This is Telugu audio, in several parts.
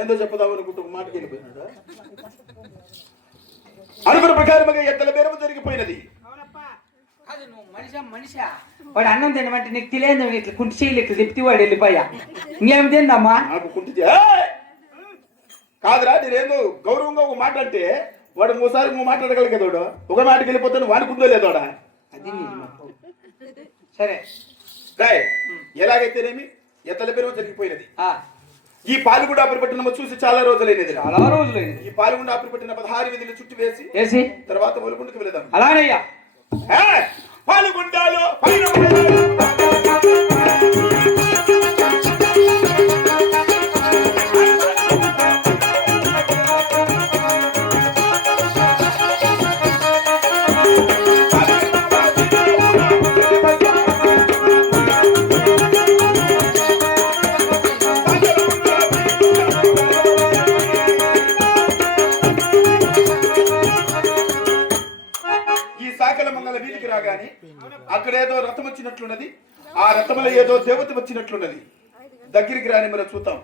ఏందో చెప్పదాం అనుకుంటూ మాటకి వెళ్ళిపోయినాడా అనుకున్న ప్రకారముగా ఎద్దల బేరము జరిగిపోయినది. అది నువ్వు మనిషా వాడు అన్నం తినమంటే నీకు తెలియదు, ఇట్లా కుంటి చేయలు ఇట్లా తిప్పి వాడు వెళ్ళిపోయా. ఇంకేం తిందమ్మా నాకు కుంటి కాదురా, నేనేందో గౌరవంగా ఒక మాట అంటే వాడు మూసారి నువ్వు మాట్లాడగలిగేదోడు, ఒక మాటకి వెళ్ళిపోతాను వాడుకుందో లేదోడా. అది సరే ఎలాగైతేనేమి ఎద్దల బేరము జరిగిపోయినది. ఈ పాల్గొండ పట్టిన చూసి చాలా రోజులైనది. ఈ పాల్గొండ పట్టిన 16 విధులు చుట్టూ వేసి తర్వాత ఒలుగుండకు వెళదాం. అలానయ్యా పాల్గొండలో రాగానే అక్కడ ఏదో రథం వచ్చినట్లున్నది. ఆ రథంలో ఏదో దేవత వచ్చినట్లున్నది. దగ్గరికి రాని మనం చూద్దాం.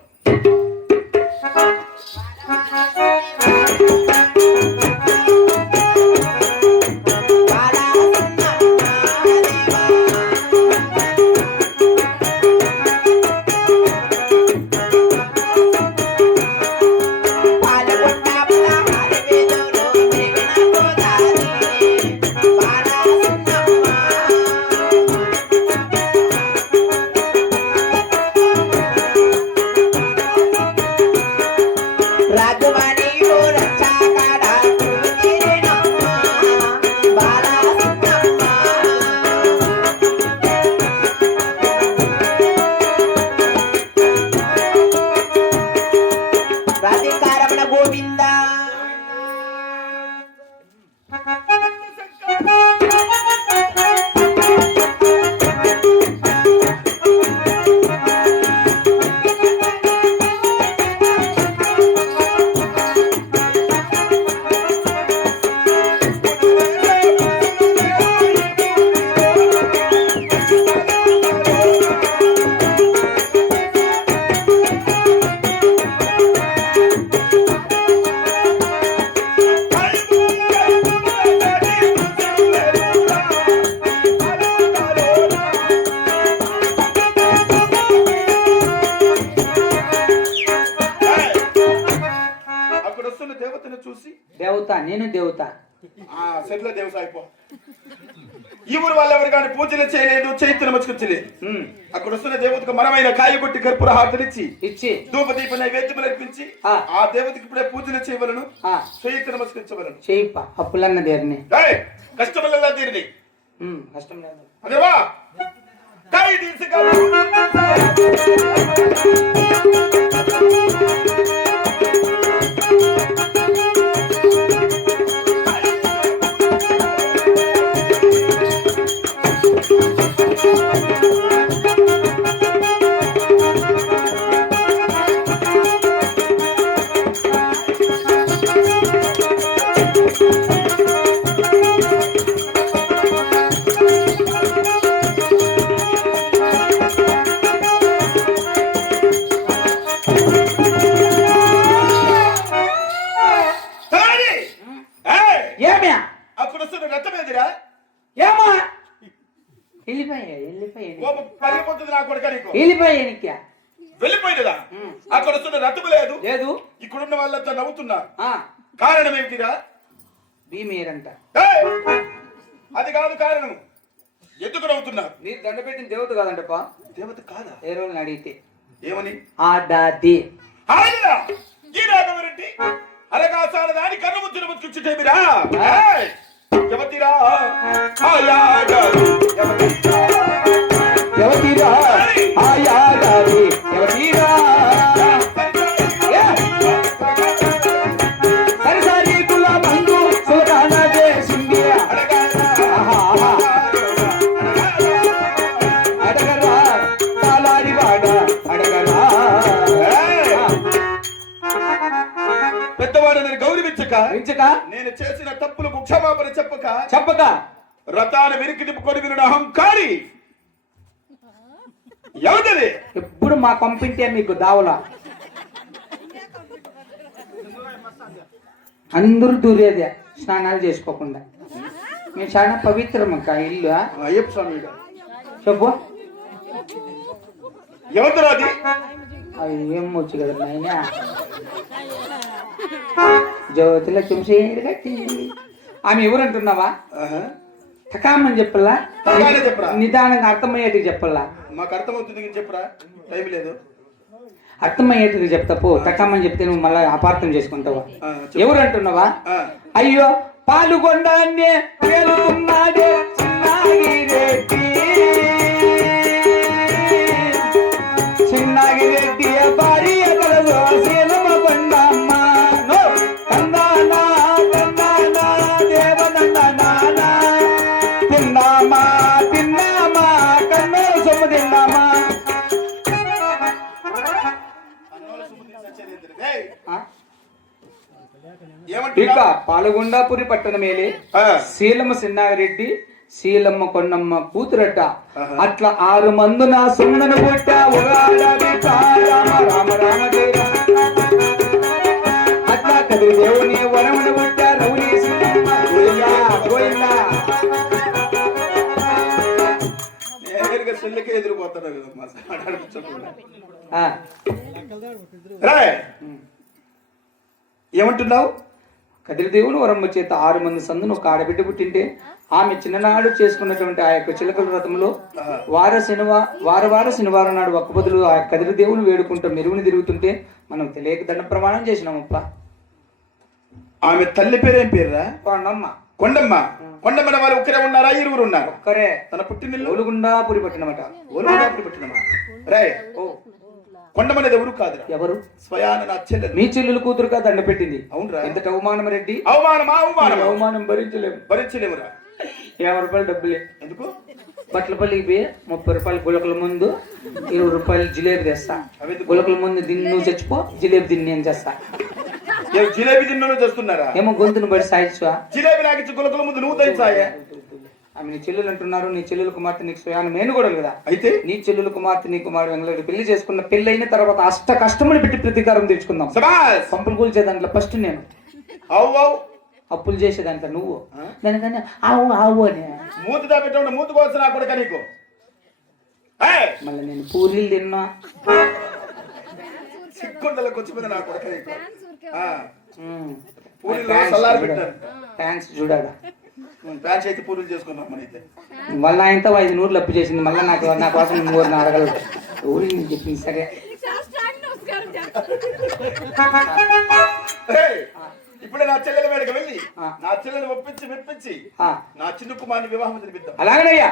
నేను దేవత సెట్ల దేవత అయిపో. ఈ ఊరు వాళ్ళెవరు కానీ పూజలు చేయలేదు, చైత్రం వచ్చుకొచ్చలేదు. అక్కడ వస్తున్న దేవతకు మనమైన కాయ కొట్టి కర్పూర హారతినిచ్చి ధూపదీప నైవేద్యములు అర్పించి ఆ దేవతకి ఇప్పుడే పూజలు చేయవలను, చైత్రం నమస్కరించవలను. చేయిప అప్పులన్న దేరిని కష్టమల్లా తీరిని కష్టం లేదు. అదేవా కాయ తీర్చగా వెళ్ళిపోయినదా? అక్కడ వస్తున్న రథము లేదు లేదు. ఇక్కడున్న వాళ్ళంతా నవ్వుతున్నారు. కారణం ఏమిటిరా? భీమేరంట. అది కాదు కారణం. ఎందుకు నవ్వుతున్నారు? నీ దండ పెట్టిన దేవత కాదంటప్ప. దేవత కాదా? ఏ రోజుని అడిగితే ఏమని? ఆడాది ఈ రాఘవరెడ్డి అరగాసాల దాని కన్ను ముద్దును ముచ్చుటేమిరా? ఎవతిరా ఎవతిరా ఆయాడాది ఎవతిరా సరిసారి కుల బంధు సురాన చేసింది అడగరా తాలాడి వాడ అడగరా. పెద్దవాడని గౌరవించక నేను చేసిన తప్పులకు క్షమాపణ చెప్పక రథాన్ని వెనక్కి తిప్పుకొని వినడం అహంకారి. ఎవరిది? ఎప్పుడు మా పంపింటే మీకు దావలా అందరూ దూరేదే స్నానాలు చేసుకోకుండా. మేము చాలా పవిత్రం అక్క ఇల్లు. అయ్యప్ప స్వామి ఈడ. చెప్పు. ఎవరు అది? అవి ఏం వచ్చు కదా నాయనా. జ్యోతిలో చూసేది కట్టింది. ఆమె ఎవరంటున్నావా? టకామని చెప్పలా, చెప్పరా? నిదానంగా అర్థమయ్యేటికి చెప్పలా. మాకు అర్థమవుతుంది చెప్పరా, టైం లేదు. అర్థమయ్యేటికి చెప్తా పో. టకామని చెప్తే నువ్వు మళ్ళీ అపార్థం చేసుకుంటావా? ఎవరంటున్నావా? అయ్యో పాలుగొండాన్నే పేలుతున్నాడే చిన్నాగిరెడ్డి, చిన్నాగిరెడ్డి భార్య కలదు శీలమ కొండమ్మ. కందానా కందానా దేవనందనా తిన్నామా తిన్నామా కన్నో సొమ్ము తిన్నామా. ఇక పాలగొండాపురి పట్టణమేలే శీలమ్మ సిన్నారెడ్డి శీలమ్మ కొండమ్మ కూతురట. అట్లా 6 మందున సుందను పుట్ట రామ రామ రామ అట్లా కదిరి దేవుని వరమును పుట్ట రౌని సెల్లకే ఎదిరిపోతాడు ఏమంటున్నావు? కదిరి దేవుని వరమ్మ చేత 6 మంది సందును ఒక ఆడబిడ్డ పుట్టింటే ఆమె చిన్ననాడు చేసుకున్నటువంటి ఆ యొక్క చిలకల వ్రతంలో వార శనివారం నాడు ఒక్క బదులు ఆ కదిరి దేవుని వేడుకుంటూ మెరుగుని తిరుగుతుంటే మనం తెలియక దండ ప్రమాణం చేసినామప్ప. ఆమె తల్లి పేరేం పేరురా? కొండమ్మ. కొండమ్మ. కొండమ్మ వాళ్ళు ఒక్కరే ఉన్నారా? 2 ఉన్నారు. ఒక్కరే. తన పుట్టినిల్లు ఒలుగుండాపురి పట్టినమాట. ఒలుగుండాపురి పట్టినమా? రే ఓ కొండమనేది ఎవరు కాదు. ఎవరు? స్వయాన నా చెల్లెలు. మీ చెల్లెలు కూతురుగా దండ పెట్టింది. అవునరా? ఎంత అవమానం రెడ్డి. అవమానం భరించలేమురా. 50 రూపాయలు డబ్బులే. ఎందుకు? బట్టలపల్లికి పోయి 30 రూపాయలు గులకల ముందు 20 రూపాయలు జిలేబీ తెస్తా. గులకల ముందు దీన్ని నువ్వు చచ్చిపో, జిలేబీ దీన్ని నేను చేస్తా. జిలేబీ తిన్న చేస్తున్నారా? ఏమో గొంతును బడి సాయిస్వా. జిలేబీ నాకు ఇచ్చి గులకల ముందు నువ్వు తెచ్చాయే. ఆమె నీ చెల్లెలు అంటున్నారు. నీ చెల్లెలు కుమార్తె నీకు స్వయాన మేను కూడా కదా. అయితే నీ చెల్లెలు కుమార్తె నీ కుమారుడు వెంగళరెడ్డి పెళ్లి చేసుకున్న పెళ్లి అయిన తర్వాత అష్ట కష్టములు పెట్టి ప్రతీకారం తెచ్చుకుందాం. పంపులు కూల్చే దాంట్లో ఫస్ట్ నేను, అప్పులు చేసే దాంట్లో నువ్వు, దానికన్నా ఆవు ఆవు అని మూతి దాపెట్టు మూతి కోల్సి నా కొడుక నీకు. మళ్ళీ నేను పూరీలు తిన్నా సిక్కుండలకు వచ్చిపోయింది నా కొడుక నీకు. థ్యాంక్స్ చూడాడా. ప్యాన్స్ అయితే పూరీలు చేసుకున్నాం మన అయితే. మళ్ళీ ఆయనతో 5 నూరులు అప్పు చేసింది. మళ్ళీ నా కోసం 3 అడగలదు. ఊరికి చెప్పింది సరే. ఇప్పుడే నా చెల్లెల వేడికి వెళ్ళి నా చెల్లెని ఒప్పించి మెప్పించి నా చిన్న కుమార్ని వివాహం జరిపిద్దాం. అలాగనయ్యా.